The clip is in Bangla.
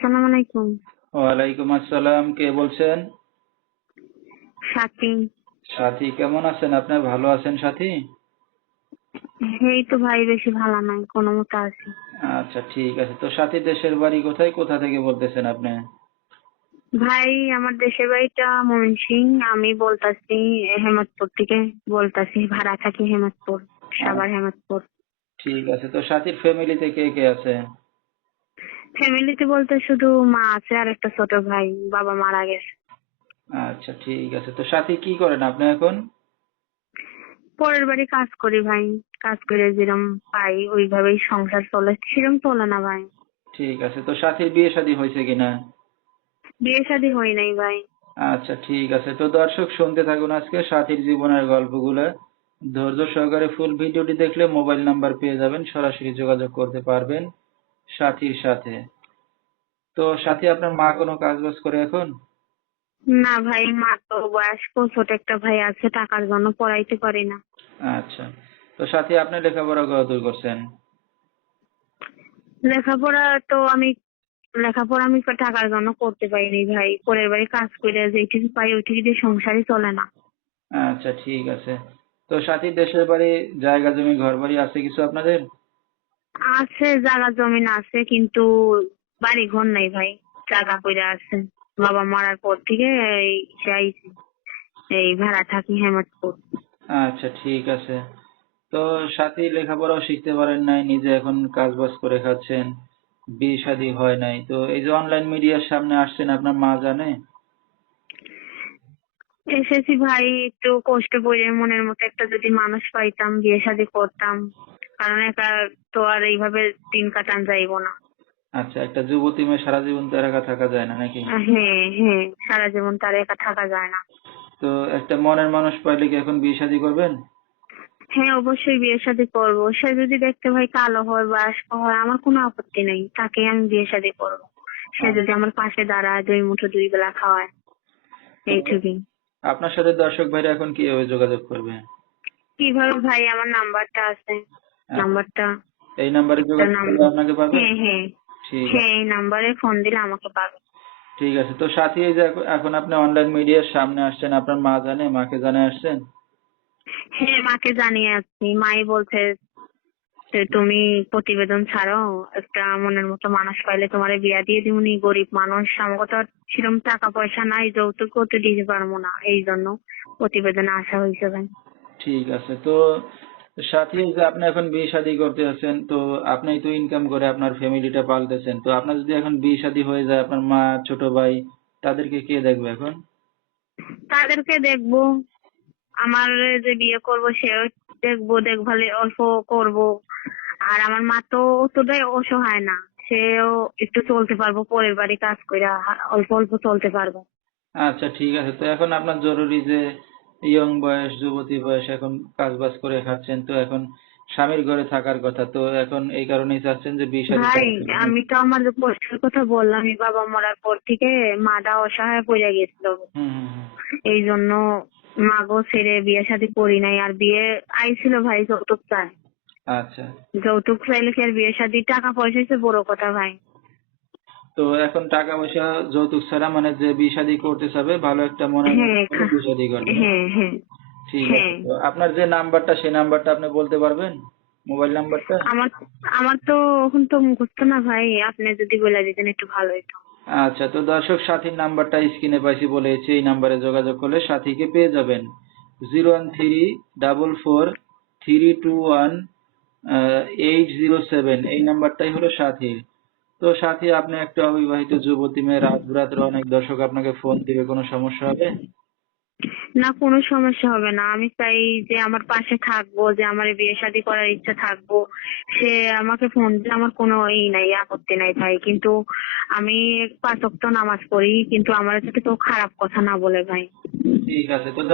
আসসালামু আলাইকুম। ওয়ালাইকুম আসসালাম কে বলছেন? সাথী। সাথী কেমন আছেন? আপনি ভালো আছেন সাথী? এই তো ভাই বেশি ভালো নাই কোনো মতো আছি। আচ্ছা ঠিক আছে। তো সাথী দেশের বাড়ি কোথায়? কোথা থেকে বলতেছেন আপনি? ভাই আমার দেশের বাড়িটা ময়মনসিং। আমি বলতাছি হেমতপুর থেকে। বলতাছি ভাড়া থাকি হেমতপুর সাভার হেমতপুর ঠিক আছে। তো সাথীর ফ্যামিলিতে কে কে আছে? ফ্যামিলিতে বলতে শুধু মা আছে আর একটা ছোট ভাই বাবা মারা গেছে। আচ্ছা ঠিক আছে। তো সাথী কি করেন আপনি এখন? পরের বাড়ি কাজ করি ভাই। কাজ করে যেরকম পাই ওইভাবেই সংসার চলে। সেরকম চলে না ভাই। ঠিক আছে। তো সাথীর বিয়ে শাদী হয়েছে কিনা? বিয়ে শাদী হয় নাই ভাই। আচ্ছা ঠিক আছে। তো দর্শক শুনতে থাকুন আজকে সাথীর জীবনের গল্পগুলো। ধৈর্য সহকারে ফুল ভিডিওটি দেখলে মোবাইল নাম্বার পেয়ে যাবেন। সরাসরি যোগাযোগ করতে পারবেন। সাথীর সাথে। তো সাথী আপনার মা কোনো কাজ বাজ করে এখন? না ভাই মা তো বয়স্ক ছোট একটা ভাই আছে টাকার জন্য পড়াইতে পারি না। আচ্ছা। তো সাথী আপনি লেখাপড়া কতদূর করছেন? লেখাপড়া তো আমি লেখাপড়া আমি টাকার জন্য করতে পারিনি ভাই। পরের বাড়ি কাজ করে যেটুকু পাই ওইটুকু দিয়ে সংসারই চলে না। আচ্ছা ঠিক আছে। তো সাথী দেশের বাড়ি জায়গা জমি ঘর বাড়ি আছে কিছু আপনাদের? আছে জায়গা জমিন আছে কিন্তু বাড়ি ঘর নাই ভাই। জায়গা কইরা আছে। বাবা মারার পর থেকে এই চাই এই ভাড়া থাকি হেমতপুর আচ্ছা ঠিক আছে। তো সাথী লেখাপড়াও শিখতে পারেন নাই নিজে এখন কাজ বাজ করে খাচ্ছেন বিয়ে শাদী হয় নাই। তো এই যে অনলাইন মিডিয়ার সামনে আসছেন আপনার মা জানে? এসেছি ভাই একটু কষ্ট করে মনের মতো একটা যদি মানুষ পাইতাম বিয়ে শাদী করতাম। কারণ একা তো আর এইভাবে দিন কাটান যাইব না। আচ্ছা একটা যুবতী মেয়ে সারা জীবন তো একা থাকা যায় না নাকি? হ্যাঁ হ্যাঁ সারা জীবন তার একা থাকা যায় না। তো একটা মনের মানুষ পাইলে কি এখন বিয়ে শাদী করবেন? হ্যাঁ অবশ্যই বিয়ে শাদী করব। সে যদি দেখতে ভাই কালো হয় বয়স্ক হয় আমার কোনো আপত্তি নেই। তাকে আমি বিয়ে শাদী করব। সে যদি আমার পাশে দাঁড়ায় দুই মুঠো দুই বেলা খাওয়ায় এইটুকুই। আপনার সাথে দর্শক ভাইরা এখন কীভাবে যোগাযোগ করবে? কীভাবে ভাই আমার নাম্বারটা আছে। নাম্বারটা। এই নাম্বারে যোগাযোগ করলে আপনাকে পাবে? হ্যাঁ হ্যাঁ। ঠিক আছে। হ্যাঁ এই নাম্বারে ফোন দিলে আমাকে পাবে। ঠিক আছে। তো সাথী এই যে এখন- আপনি অনলাইন মিডিয়ার সামনে আসছেন আপনার মা জানে? মাকে জানে আসছেন? হ্যাঁ মাকে জানিয়ে আসছি। মাই বলছে যে তুমি প্রতিবেদন ছাড়ো। একটা মনের মতো মানুষ পাইলে তোমার বিয়া দিয়ে দিবনি গরিব মানুষ। আমাকে তো সেরকম টাকা পয়সা নাই। যৌতুক তো দিতে পারব না। এই জন্য প্রতিবেদনে আসা হয়েছে ভাই। ঠিক আছে। তো সাথী যে আপনি এখন বিয়ে শাদী করতে আছেন তো আপনি তো ইনকাম করে আপনার ফ্যামিলিটা পালতেছেন। তো আপনার যদি এখন বিয়ে শাদী হয়ে যায় আপনার মা ছোট ভাই তাদেরকে কে দেখবে এখন? তাদেরকে দেখব। আমার যে বিয়ে করব সে দেখব দেখভালে অল্প করব। আর আমার মা তো অতটাই অসহায় না। সেও একটু চলতে পারব পরের বাড়ি কাজ করে অল্প অল্প চলতে পারব। আচ্ছা ঠিক আছে। তো এখন আপনার জরুরি যে ইয়ং বয়স যুবতী বয়স এখন কাজ বাজ করে খাচ্ছেন তো এখন স্বামীর ঘরে থাকার কথা তো এখন এই কারণেই চাচ্ছেন যে বিয়ে শাদী ভাই আমি তো আমার কষ্টের কথা বললামই বাবা মরার পর থেকে মাটা অসহায় পড়ে গেছিল। এই জন্য মাগো ছেড়ে বিয়ে শাদী করি নাই আর বিয়ে আইছিল ভাই যৌতুক চায়। আচ্ছা। যৌতুক চাইলে কি আর বিয়ে শাদী? টাকা পয়সা বড় কথা ভাই। তো এখন টাকা পয়সা যৌতুক ছাড়া মানে যে বিয়ে শাদী করতে চাবে ভালো একটা মনে হ্যাঁ, বিয়ে শাদী করবে। হ্যাঁ হ্যাঁ। ঠিক আছে। তো আপনার যে নাম্বারটা সেই নাম্বারটা আপনি বলতে পারবেন? মোবাইল নাম্বারটা? আমার আমার তো এখন তো মুখস্থ না ভাই আপনি যদি বলে দিতেন একটু ভালো হতো আচ্ছা তো দর্শক সাথীর নাম্বারটা স্ক্রিনে পাইছি বলেছি এই নাম্বারে যোগাযোগ করলে সাথীকে পেয়ে যাবেন। Zero one three double four three two one eight zero seven এই নাম্বারটাই হলো সাথীর। তো সাথী আপনি একটা অবিবাহিত যুবতী মেয়ে রাত বিরাত্রে অনেক দর্শক আপনাকে ফোন দিবে কোনো সমস্যা হবে? না কোনো সমস্যা হবে না। আমি চাই যে আমার পাশে থাকব যে আমার বিয়ে শাদী করার ইচ্ছা থাকব। সে আমাকে ফোন দিলে আমার কোনো ই নাই আপত্তি নাই ভাই। কিন্তু আমি পাঁচ ওয়াক্ত নামাজ পড়ি কিন্তু আমার যাতে কেউ খারাপ কথা না বলে ভাই। ঠিক আছে তো